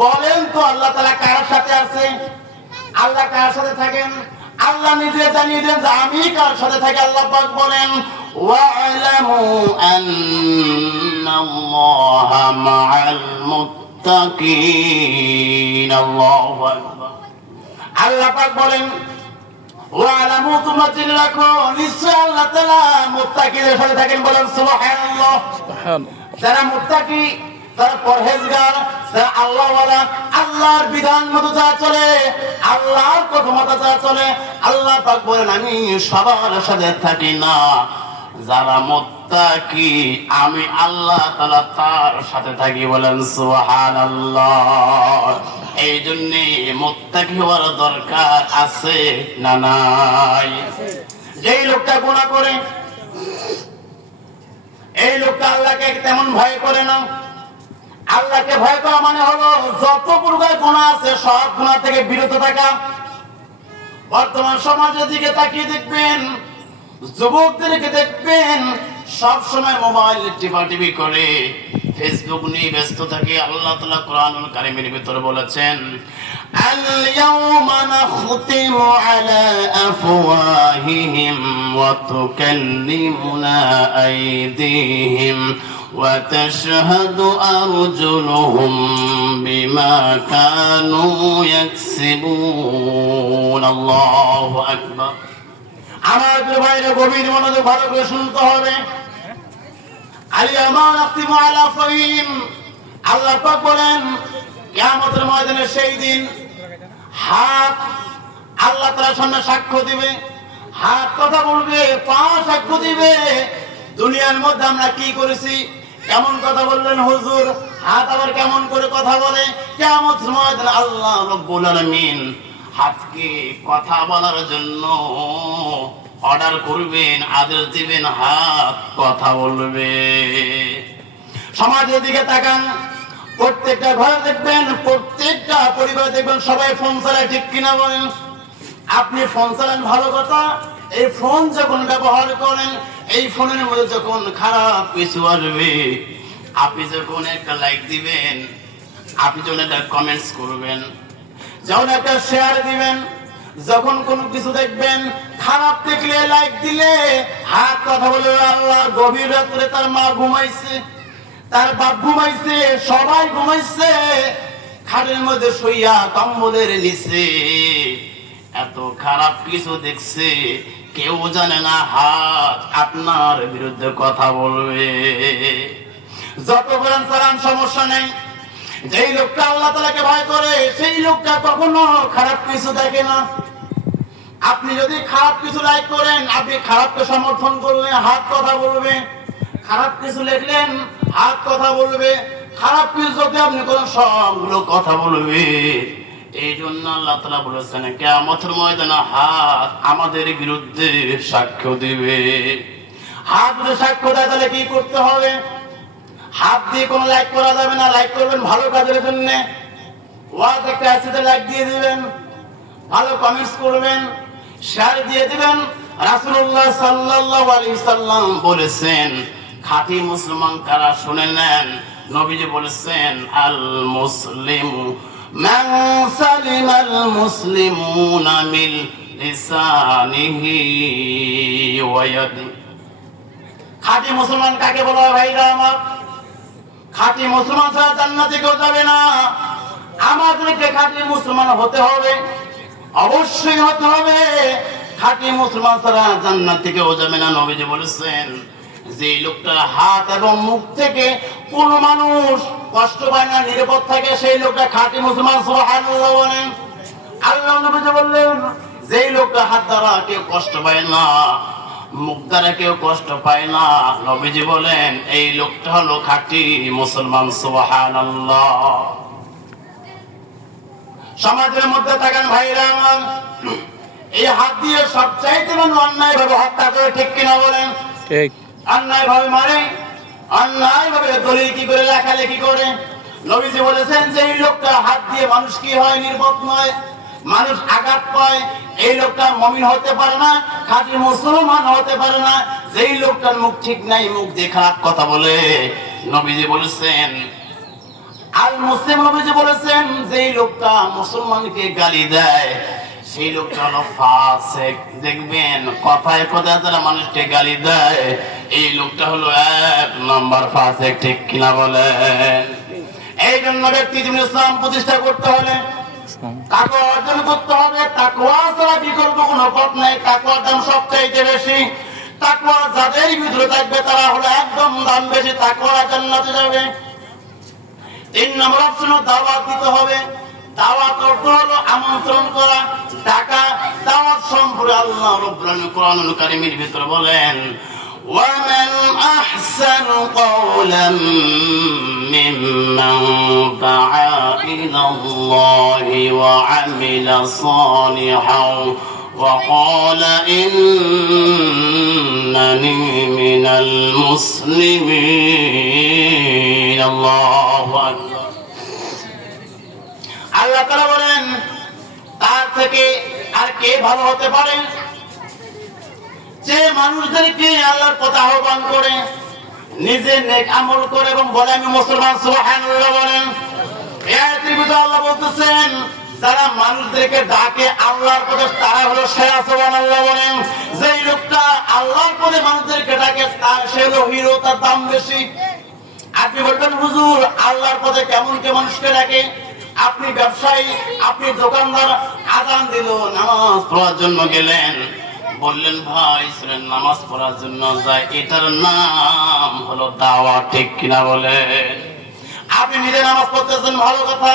বলেন তো আল্লাহ তাআলা কার সাথে আছে? আল্লাহ কার সাথে থাকেন? আল্লাহ নিজে জানিয়ে দেন যে আমি কার সাথে থাকি। আল্লাহ পাক বলেন ওয়া'লামু আন্নাল্লাহা মা'আল মুত্তাকিন। আল্লাহু আকবার। আল্লাহ পাক বলেন ওয়া'লামু, তোমরা জেনে রাখো নিশ্চয় আল্লাহ তাআলা মুত্তাকিদের সাথে থাকেন। বলেন সুবহানাল্লাহ। যারা মুত্তাকি, যারা পরহেজগার, যারা আল্লাহওয়ালা, আল্লাহর বিধান মতো যা চলে, আল্লাহর কথা মতো যা চলে, আল্লাহ পাক বলেন আমি সবার সাথে থাকি না। যারা মুত্তাকি আমি আল্লাহ তাআলা তার সাথে থাকি। বলেন সুবহানাল্লাহ। এই জন্য মুত্তাকি হওয়ার দরকার আছে না নাই? যেই লোকটা গুনাহ করে, এই লোকটা আল্লাহকে তেমন ভয় করে না। আল্লাহকে ভয় করা মানে হলো যত প্রকার গুনাহ আছে সব গুনাহ থেকে বিরত থাকা। বর্তমান সমাজের দিকে তাকিয়ে দেখবেন, যুবকদেরকে দেখবেন সব সময় মোবাইল টিপাটিপি করে, ফেসবুক নিয়ে ব্যস্ত থাকে। আল্লাহ তাআলা কোরআনুল কারীমের ভিতরে বলেছেন আল-ইয়াওমা নাখতিমু আলা আফওয়াহিহিম ওয়া তুকাল্লিমুনা আইদিহিম ওয়া তাশহাদু আরজুলুহুম বিমা কানু ইয়াকসিবুন। আল্লাহু আকবার। আমার ভাইরা গভীর মনোযোগ ভালো করে শুনতে হবে। আল-ইয়াওমা নাখতিমু আলা আফওয়াহিহিম, আল্লাহ পাক বলেন কিয়ামতের ময়দানে সেই দিন হাত আল্লাহ তাআলার সামনে সাক্ষ্য দিবে, হাত কথা বলবে, পা সাক্ষ্য দিবে। দুনিয়ার মধ্যে আমরা কি করেছি, কেমন কথা বললেন হুজুর, হাত আবার কেমন করে কথা বলে। কিয়ামতের ময়দানে আল্লাহ রাব্বুল আলামিন হাতকে কথা বলার জন্য অর্ডার করবেন, আদেশ দিবেন, হাত কথা বলবে। সমাজের দিকে তাকান, প্রত্যেকটা ঘরে দেখবেন, প্রত্যেকটা পরিবারে দেখবেন সবাই ফোন চালায়, ঠিক কিনা বলেন? আপনি ফোন চালান ভালো কথা, এই ফোন যখন ব্যবহার করেন, এই ফোনের মধ্যে যখন খারাপ কিছু আসবে, আপনি যখন একটা লাইক দিবেন, আপনি যখন একটা কমেন্টস করবেন, যখন একটা শেয়ার দিবেন, যখন কোনো কিছু দেখবেন খারাপ দেখলে লাইক দিলে হাত কথা বলে। আল্লাহ গভীর রাত্রে তার মা ঘুমাইছে, তার বাপ ঘুমাইছে, সবাই ঘুমাইছে, খাটের মধ্যে শুইয়া কম্বলের নিচে এত খারাপ কিছু দেখছে, কেউ জানে না হাত আপনার বিরুদ্ধে কথা বলবে। যত বলেন চালান, সমস্যা নেই। যেই লোকটা আল্লাহ তাআলাকে ভয় করে সেই লোকটা কখনো খারাপ কিছু দেখে না। আপনি যদি খারাপ কিছু লাইক করেন, আপনি খারাপকে সমর্থন করলেন, হাত কথা বলবে। খারাপ কিছু লিখলেন, হাত কথা বলবে। খারাপ কিছু যদি আপনি করেন, সবগুলো কথা বলবে। এই জন্য আল্লাহ তাআলা বলেছেন কিয়ামতের ময়দানে হাত আমাদের বিরুদ্ধে সাক্ষ্য দিবে। হাত যদি সাক্ষ্য দেয় তাহলে কি করতে হবে? হাত দিয়ে কোনো লাইক করা যাবে না। লাইক করবেন ভালো কাজের জন্য, ওয়াজ একটা আসতে লাইক দিয়ে দিবেন, ভালো কমেন্টস করবেন, শেয়ার দিয়ে দিবেন। রাসূলুল্লাহ সাল্লাল্লাহু আলাইহি সাল্লাম বলেছেন খাঁটি মুসলমান কারা শুনে নেন। নবীজি বলেছেন আল মুসলিমু মান সালিমাল মুসলিমুনা মিন লিসানিহি ওয়া ইয়াদি। খাঁটি মুসলমান কাকে বলা হয় ভাইরা আমার? খাঁটি মুসলমান ছাড়া জান্নাতে কেউ যাবে না। আমাদেরকে খাঁটি মুসলমান হতে হবে, অবশ্যই হতে হবে। খাঁটি মুসলমান ছাড়া জান্নাতে কেউ যাবে না। নবীজি বলেছেন যে লোকটা হাত এবং মুখ থেকে কোন মানুষ কষ্ট পায় না, নিরাপদ থাকে, সেই লোকটা খাঁটি মুসলমান। সুবহানাল্লাহ বলেন। আল্লাহ নবীজি বললেন যেই লোকটা হাত দ্বারা কেউ কষ্ট পায় না, মুখ দ্বারা কেউ কষ্ট পায় না, নবীজি বলেন এই লোকটা হলো খাঁটি মুসলমান। সুবহানাল্লাহ। সমাজের মধ্যে থাকেন ভাইরা আমার, এই হাত দিয়ে সবচাইতে মানুষ অন্যায় ভাবে হত্যা করে, ঠিক কিনা বলেন? ঠিক। অন্যায় ভাবে মারে, অন্যায় ভাবে দলিল কি করে, লেখালেখি করে। নবীজি বলেছেন যে এই লোকটা হাত দিয়ে মানুষ কি হয়, নির্বোধ নয়, মানুষ আঘাত পায়, এই লোকটা মুমিন হতে পারে না, খাঁটি মুসলমান হতে পারে না। যেই লোকটার মুখ ঠিক নাই, মুখ দিয়ে খারাপ কথা বলে, নবীজি বলেছেন আল মুসলিম, নবীজি বলেছেন লোকটা মুসলমানকে গালি দেয় সেই লোকটা হলো ফাসিক। দেখবেন কথায় কথায় যারা মানুষকে গালি দেয় এই লোকটা হলো 1 নম্বর ফাসিক, ঠিক কিনা বলেন? এই জন্য ব্যক্তি জীবনে ইসলাম প্রতিষ্ঠা করতে হলে তাকওয়া অর্জন করতে হবে। তাকওয়া ছাড়া বিকল্প কোনো পথ নাই। তাকওয়ার দাম সবচাইতে বেশি। তাকওয়া যাদের ভিতরে থাকবে তারা হলো একদম দাম বেশি, তাকওয়া জান্নাতে যাবে। 3 নম্বর অপশন দাওয়াত দিতে হবে। দাওয়াত অর্থ হলো আমন্ত্রণ করা, ডাকা। দাওয়াত সম্পর্কে আল্লাহ রাব্বুল আলামিন কোরআনুল কারীমের ভিতরে বলেন, وَمَنْ أَحْسَنُ قَوْلًا مِّمَّنْ دَعَا إِلَى اللَّهِ وَعَمِلَ صَالِحًا وَقَالَ إِنَّنِي مِنَ الْمُسْلِمِينَ الله أكبر। আল্লাহ তাআলা বলেন তার থেকে আর কে ভালো হতে পারে যে মানুষদেরকে আল্লাহর পথে আহ্বান করে, নিজে নেক আমল করে এবং বলে আমি মুসলমান, সুবহানাল্লাহ বলেন। এই আয়াতের ভিতরে আল্লাহ বলতেছেন যারা মানুষদেরকে ডাকে আল্লাহর পথে তারা হলো সেরা, সুবহানাল্লাহ বলেন। যেই লোকটা আল্লাহর পথে মানুষদেরকে ডাকে তার সে হলো হিরো, তার দাম বেশি। আপনি বলবেন হুজুর আল্লাহর পথে কেমন কে মানুষকে ডাকে? আপনি ব্যবসায়ী, আপনি দোকানদার, আযান দিল, নামাজ পড়ার জন্য গেলেন, বললেন ভাই শুনেন নামাজ পড়ার জন্য যায়, এটার নাম হলো দাওয়া, ঠিক কিনা বলেন? আপনি নিজে নামাজ পড়তেছেন, ভালো কথা।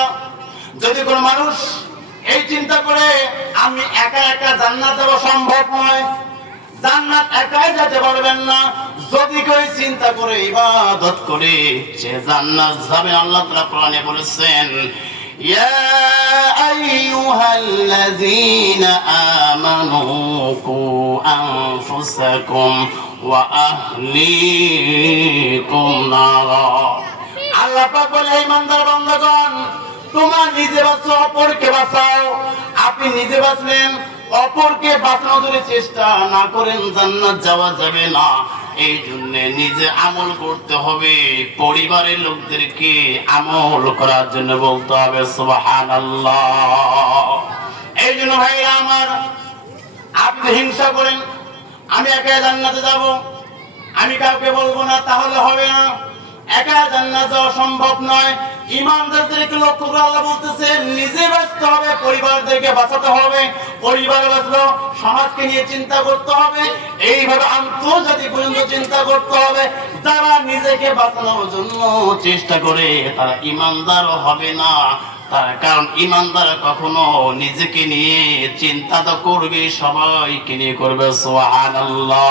যদি কোনো মানুষ এই চিন্তা করে আমি একা একা জান্নাত যাব, সম্ভব নয়। জান্নাত একাই যেতে পারবেন না। যদি কেউ চিন্তা করে ইবাদত করে সে জান্নাত যাবে। আল্লাহ তাআলা কোরআনে বলেছেন, يا أيها الذين آمنوا قوا أنفسكم وأهليكم نارا। আল্লাহ পাক বলে ইমানদার বান্দাগণ তোমরা নিজে বাঁচো, অপরকে বাঁচাও। আপনি নিজে বাঁচলেন, অপরকে বাঁচানোর যদি চেষ্টা না করেন জান্নাত যাওয়া যাবে না। এই জন্য নিজে আমল করতে হবে, পরিবারের লোকদেরকে আমল করার জন্য বলতে হবে সুবহানাল্লাহ। এই জন্য ভাইরা আমার, আপনি হিংসা করেন আমি একা জান্নাতে যাব, আমি কাউকে বলবো না, তাহলে হবে না। একা জান্নাত যাওয়া সম্ভব নয়। ইমানদারদেরকে লক্ষ্য করে আল্লাহ বলতেছেন নিজে বাঁচতে হবে, পরিবারদেরকে বাঁচাতে হবে। পরিবার বাঁচলো, সমাজকে নিয়ে চিন্তা করতে হবে। এইভাবে আন্তর্জাতিক পর্যন্ত চিন্তা করতে হবে। যারা নিজেকে বাঁচানোর জন্য চেষ্টা করে তারা ইমানদার হবে না। তার কারণ ইমানদার কখনো নিজেকে নিয়ে চিন্তা তো করবে, সবাইকে নিয়ে করবে। সুবহানাল্লাহ।